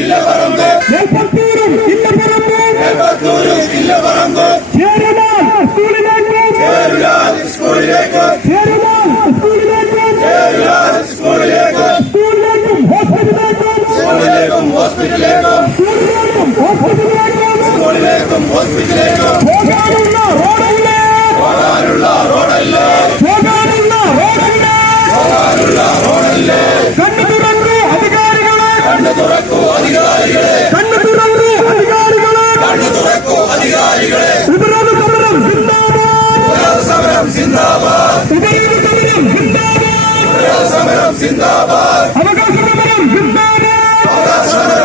ഇല്ല പറമ്പ് ഇല്ല പറമ്പ് Yeah. സിന്ദാബാദ് ഉപരോധ സമരം